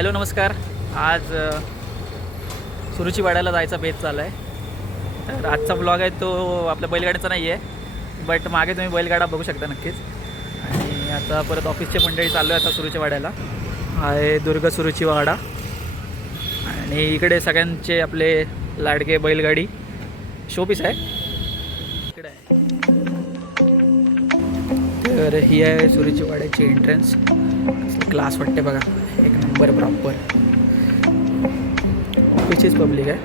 Hello नमस्कार. आज सुरुचीवाड्याला सुरुची वाड्याला जायचा बेत चालला आहे. तर आजचा ब्लॉग आहे तो आपल्या बैलगाड्याचा नाही आहे बट मागे तुम्ही बैलगाडा बघू शकता नक्कीच. आणि आता परत ऑफिसचे मंडळी चाललो आहे आता सुरुच्या वाड्याला आहे दुर्ग सुरुची वाडा आणि इकडे सगळ्यांचे आपले लाडके बैलगाडी शोपीस आहे. इकडे आहे. तर ही आहे सुरुची वाड्याची एंट्रन्स क्लास वाटते बघा. एक नंबर प्रॉपर ऑफिसचीच पब्लिक आहे?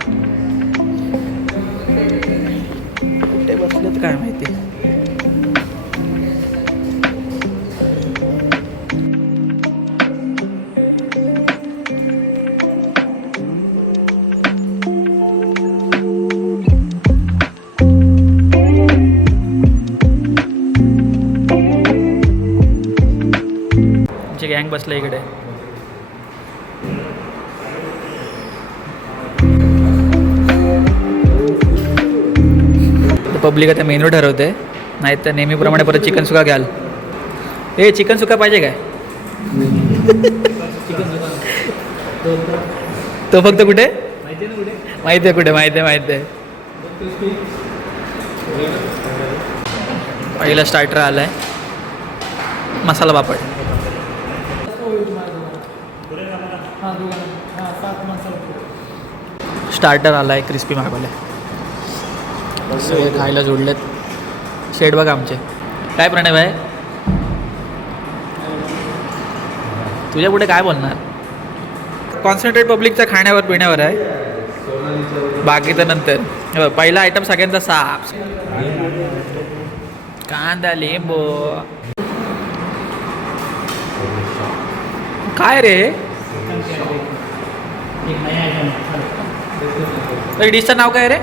कुठे बसलेत काय माहिती? जे गँग बसलं इकडे पब्लिक आता मेनू ठरवते. नाही तर नेहमीप्रमाणे परत चिकन सुका घ्याल. ए चिकन सुका पाहिजे काय? तो फक्त कुठे? माहिती आहे कुठे? माहिती आहे माहिती आहे पहिला स्टार्टर आला आहे मसाला पापड. स्टार्टर आला आहे क्रिस्पी मागवले सगळे खायला जोडलेत. शेड बघा आमचे. काय प्रणय आहे? तुझ्या पुढे काय बोलणार? कॉन्सन्ट्रेट पब्लिकचा खाण्यावर पिण्यावर आहे. बाकीचं नंतर. हो, पहिला आयटम सगळ्यांचा साप. कांदा लिंबू. काय रे? तर डिशचं नाव काय रे?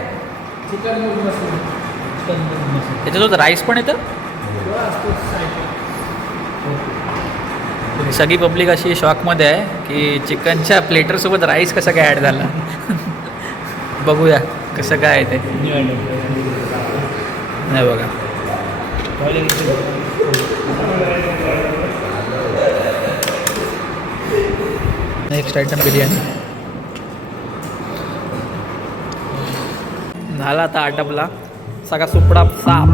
त्याच्यासोबत राईस पण येतं? सगळी पब्लिक अशी शॉकमध्ये आहे की चिकनच्या प्लेटरसोबत राईस कसं काय ॲड झाला? बघूया कसं काय आहे ते. नाही बघा. नेक्स्ट आयटम बिर्याणी झाला आता आटपला. सगळा सुपडा साप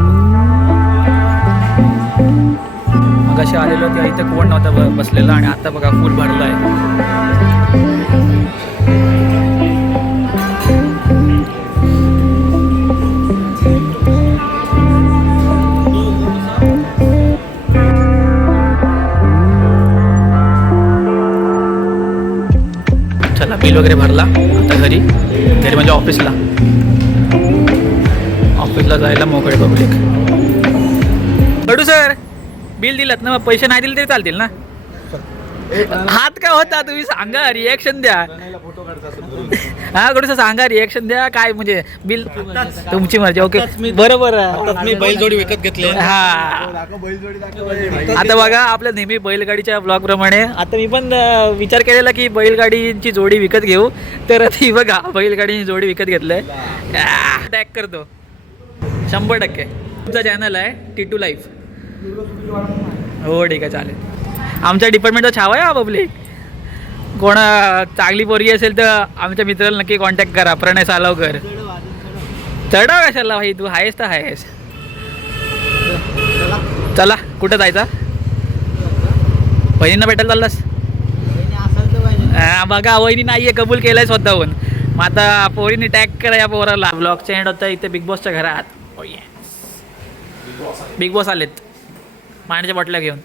मग असे आलेलो की इथं कोण नव्हतं ब- बसलेलं आणि आता बघा फुल भरलं आहे चला बिल वगैरे भरला. आता घरी. घरी म्हणजे ऑफिसला ऑफिसला जायला मोकळे पब्लिक कडू सर बिल दिलात ना मग पैसे नाही दिले तरी चालतील ना? हात काय होता? तुम्ही सांगा रिॲक्शन द्या. हा कडू सर सांगा रिॲक्शन द्या. काय म्हणजे बिल तुमची मर्जी. ओके बरोबर मी बैलजोडी विकत घेतले हा. आता बघा आपल्या नेहमी बैलगाडीच्या ब्लॉग प्रमाणे. आता मी पण विचार केलेला की बैलगाडीची जोडी विकत घेऊ. तर ती बघा बैलगाडीची जोडी विकत घेतलंय. टॅग करतो. शंभर टक्के. तुमचा चॅनल आहे टी टू लाईफ हो ठीक आहे चालेल. आमच्या डिपार्टमेंटचा छावा आहे हा पब्लिक कोण चांगली पोरगी असेल तर आमच्या मित्राला नक्की कॉन्टॅक्ट करा. प्रणय सालवकर. चढाव कशाला भाई तू आहेस तर आहेस चला कुठं जायचा? बहिणींना भेटायला चाललास? बघा वहिनी आहे कबूल केलंय स्वतःहून. मग आता पोरीने टॅग करा या पोराला. ब्लॉगचा एंड होता इथे बिग बॉसच्या घरात. बिग बॉस आलेत. पाण्याच्या बाटल्या घेऊन.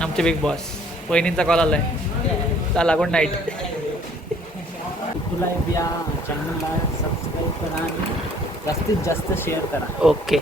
आमचे बिग बॉस वहिनींचा कॉल आलाय. चला गुड नाईट चॅनलला सबस्क्राईब करा आणि जास्तीत जास्त शेअर करा. ओके